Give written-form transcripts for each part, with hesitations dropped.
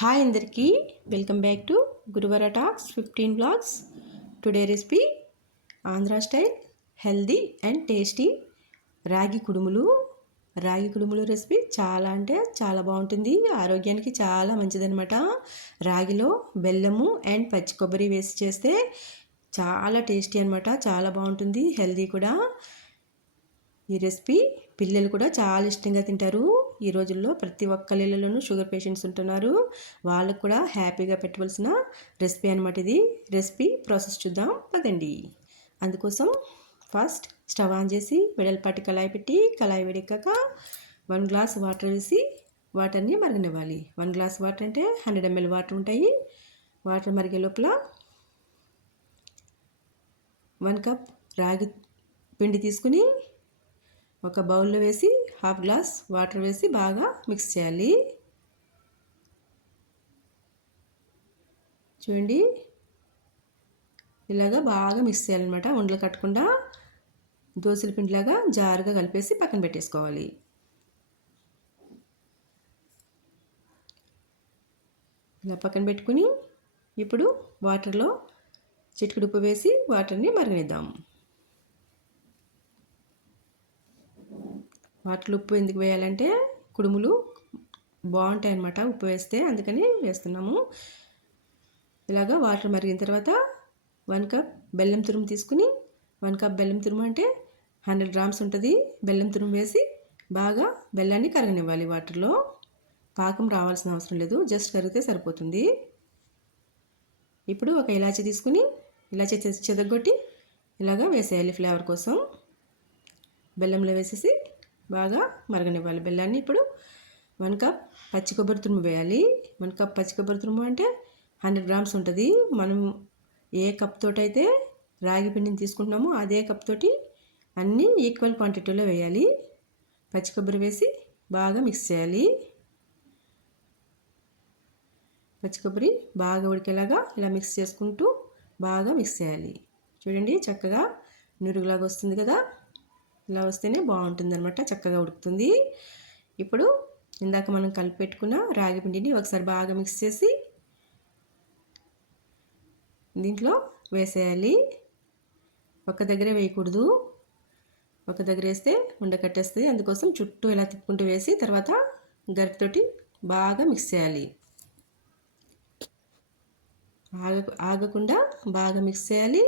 Hi అందరికీ welcome back to Guruvara talks 15 blogs. Today recipe Andhra style healthy and tasty ragi kudumulu recipe చాలా అంటే చాలా బాగుంటుంది. ఆరోగ్యానికి చాలా మంచిదన్నమాట. రాగిలో బెల్లము అండ్ పచ్చి కొబ్బరి వేసి చేస్తే చాలా టేస్టీ అనమాట. చాలా బాగుంటుంది, హెల్దీ కూడా. ఈ రెసిపీ పిల్లలు కూడా చాలా ఇష్టంగా తింటారు. ఈ రోజుల్లో ప్రతి ఒక్క ఇళ్ళలోనూ షుగర్ పేషెంట్స్ ఉంటున్నారు. వాళ్ళకు కూడా హ్యాపీగా పెట్టవలసిన రెసిపీ అనమాట ఇది. రెసిపీ ప్రాసెస్ చూద్దాం పదండి. అందుకోసం ఫస్ట్ స్టవ్ ఆన్ చేసి వెడల్పాటి కళాయి పెట్టి, కళాయి వేడెక్కాక 1 గ్లాస్ వాటర్ వేసి వాటర్ని మరగనివ్వాలి. 1 గ్లాస్ వాటర్ అంటే 100 ml వాటర్ ఉంటాయి. వాటర్ మరిగే లోపల 1 కప్ రాగి పిండి తీసుకుని ఒక బౌల్లో వేసి 1/2 గ్లాస్ వాటర్ వేసి బాగా మిక్స్ చేయాలి. చూడండి, ఇలాగా బాగా మిక్స్ చేయాలన్నమాట. ఉండలు కట్టకుండా దోసల పిండిలాగా జారుగా కలిపేసి పక్కన పెట్టేసుకోవాలి. ఇలా పక్కన పెట్టుకుని ఇప్పుడు వాటర్లో చిటికెడు ఉప్పు వేసి వాటర్ని మరగనిద్దాం. వాటర్లో ఉప్పు ఎందుకు వేయాలంటే కుడుములు బాగుంటాయి అన్నమాట ఉప్పు వేస్తే, అందుకని వేస్తున్నాము. ఇలాగా వాటర్ మరిగిన తర్వాత 1 కప్ బెల్లం తురుము తీసుకుని, 1 కప్ బెల్లం తురుము అంటే 100 గ్రామ్స్ ఉంటుంది. బెల్లం తురుము వేసి బాగా బెల్లాన్ని కరగనివ్వాలి. వాటర్లో పాకం రావాల్సిన అవసరం లేదు, జస్ట్ కరిగితే సరిపోతుంది. ఇప్పుడు ఒక ఇలాచీ తీసుకుని ఇలాచీ చెదగొట్టి ఇలాగా వేసేయాలి ఫ్లేవర్ కోసం. బెల్లంలో వేసేసి బాగా మరగనివ్వాలి బెల్లాన్ని. ఇప్పుడు 1 కప్ పచ్చి కొబ్బరి తురుము వేయాలి. 1 కప్ పచ్చి కొబ్బరి తురుము అంటే 100 గ్రామ్స్ ఉంటుంది. మనం ఏ కప్ తోటి అయితే రాగి పిండిని తీసుకుంటున్నామో అదే కప్ తోటి అన్నీ ఈక్వల్ క్వాంటిటీలో వేయాలి. పచ్చి కొబ్బరి వేసి బాగా మిక్స్ చేయాలి. పచ్చి కొబ్బరి బాగా ఉడికేలాగా ఇలా మిక్స్ చేసుకుంటూ బాగా మిక్స్ చేయాలి. చూడండి, చక్కగా నురుగులాగా వస్తుంది కదా. ఇలా వస్తేనే బాగుంటుంది అనమాట, చక్కగా ఉడుకుతుంది. ఇప్పుడు ఇందాక మనం కలిపి పెట్టుకున్న రాగి పిండిని ఒకసారి బాగా మిక్స్ చేసి దీంట్లో వేసేయాలి. ఒక దగ్గరే వేయకూడదు, ఒక దగ్గర వేస్తే ఉండకట్టేస్తుంది. అందుకోసం చుట్టూ ఇలా తిప్పుకుంటూ వేసి తర్వాత గరిటెతోటి బాగా మిక్స్ చేయాలి. ఆగకుండా బాగా మిక్స్ చేయాలి.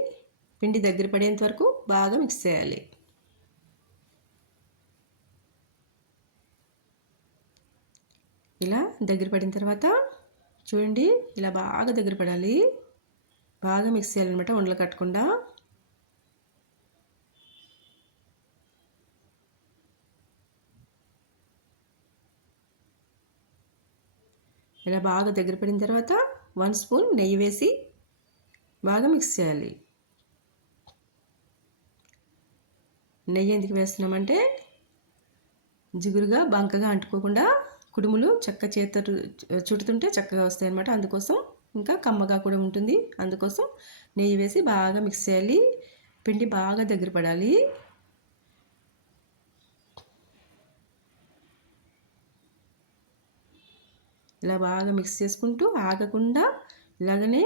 పిండి దగ్గర పడేంత వరకు బాగా మిక్స్ చేయాలి. ఇలా దగ్గర పడిన తర్వాత చూడండి, ఇలా బాగా దగ్గర పడాలి. బాగా మిక్స్ చేయాలన్నమాట, ఉండలు కట్టకుండా. ఇలా బాగా దగ్గర పడిన తర్వాత 1 స్పూన్ నెయ్యి వేసి బాగా మిక్స్ చేయాలి. నెయ్యి ఎందుకు వేస్తున్నామంటే జిగురుగా బంకగా అంటుకోకుండా కుడుములు చేతితో చుడుతుంటే చక్కగా వస్తాయి అన్నమాట. అందుకోసం ఇంకా కమ్మగా కూడా ఉంటుంది. అందుకోసం నెయ్యి వేసి బాగా మిక్స్ చేయాలి. పిండి బాగా దగ్గర పడాలి. ఇలా బాగా మిక్స్ చేసుకుంటూ ఆగకుండా ఇలాగనే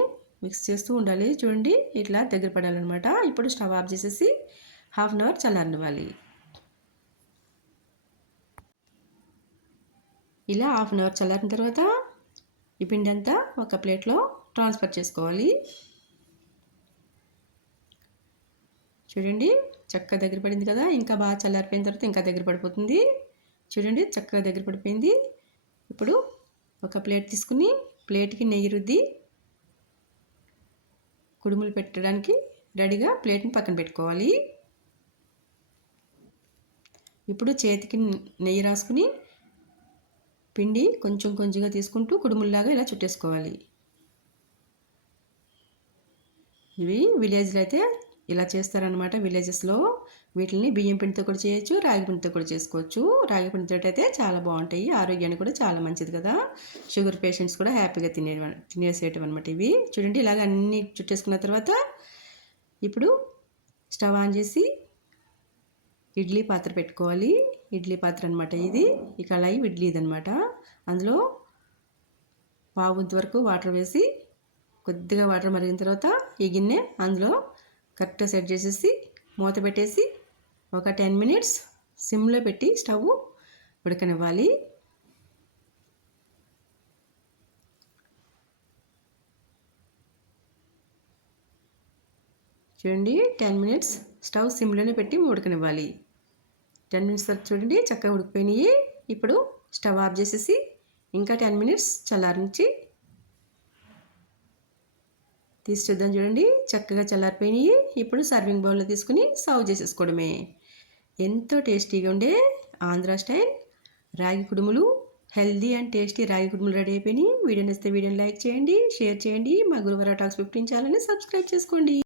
మిక్స్ చేస్తూ ఉండాలి. చూడండి, ఇట్లా దగ్గర పడాలన్నమాట. ఇప్పుడు స్టవ్ ఆఫ్ చేసేసి 1/2 అవర్ చల్లారనివ్వాలి. ఇలా 1/2 అవర్ చల్లారిన తర్వాత ఈ పిండి అంతా ఒక ప్లేట్లో ట్రాన్స్ఫర్ చేసుకోవాలి. చూడండి, చక్కగా దగ్గర పడింది కదా. ఇంకా బాగా చల్లారిపోయిన తర్వాత ఇంకా దగ్గర పడిపోతుంది. చూడండి, చక్కగా దగ్గర పడిపోయింది. ఇప్పుడు ఒక ప్లేట్ తీసుకుని ప్లేట్కి నెయ్యి రుద్ది కుడుములు పెట్టడానికి రెడీగా ప్లేట్ని పక్కన పెట్టుకోవాలి. ఇప్పుడు చేతికి నెయ్యి రాసుకుని పిండి కొంచెం కొంచెంగా తీసుకుంటూ కుడుముల్లాగా ఇలా చుట్టేసుకోవాలి. ఇవి విలేజ్లో అయితే ఇలా చేస్తారనమాట. విలేజెస్లో వీటిని బియ్యం పిండితో కూడా చేయొచ్చు, రాగి పిండితో కూడా చేసుకోవచ్చు. రాగి పిండితో అయితే చాలా బాగుంటాయి, ఆరోగ్యానికి కూడా చాలా మంచిది కదా. షుగర్ పేషెంట్స్ కూడా హ్యాపీగా తినేసేయటం అనమాట ఇవి. చూడండి, ఇలాగ అన్నీ చుట్టేసుకున్న తర్వాత ఇప్పుడు స్టవ్ ఆన్ చేసి ఇడ్లీ పాత్ర పెట్టుకోవాలి. ఇడ్లీ పాత్ర అనమాట ఇది. ఈ కళాయి ఇడ్లీది అనమాట. అందులో పావు వంతు వరకు వాటర్ వేసి కొద్దిగా వాటర్ మరిగిన తర్వాత ఈ గిన్నె అందులో కరెక్ట్గా సెట్ చేసేసి మూత పెట్టేసి ఒక 10 మినిట్స్ సిమ్లో పెట్టి స్టవ్ ఉడకనివ్వాలి. చూడండి 10 మినిట్స్ స్టవ్ సిమ్లోనే పెట్టి ఉడకనివ్వాలి. 10 మినిట్స్ తర్వాత చూడండి చక్కగా ఉడికిపోయినాయి. ఇప్పుడు స్టవ్ ఆఫ్ చేసేసి ఇంకా 10 మినిట్స్ చల్లారించి తీసి చూద్దాం. చూడండి చక్కగా చల్లారిపోయినాయి. ఇప్పుడు సర్వింగ్ బౌల్లో తీసుకుని సర్వ్ చేసేసుకోవడమే. ఎంతో టేస్టీగా ఉండే ఆంధ్ర స్టైల్ రాగి కుడుములు, హెల్దీ అండ్ టేస్టీ రాగి కుడుములు రెడీ అయిపోయినాయి. వీడియో నచ్చితే వీడియోని లైక్ చేయండి, షేర్ చేయండి. మా గురువార టాక్స్ 15 ఛానల్ని సబ్స్క్రైబ్ చేసుకోండి.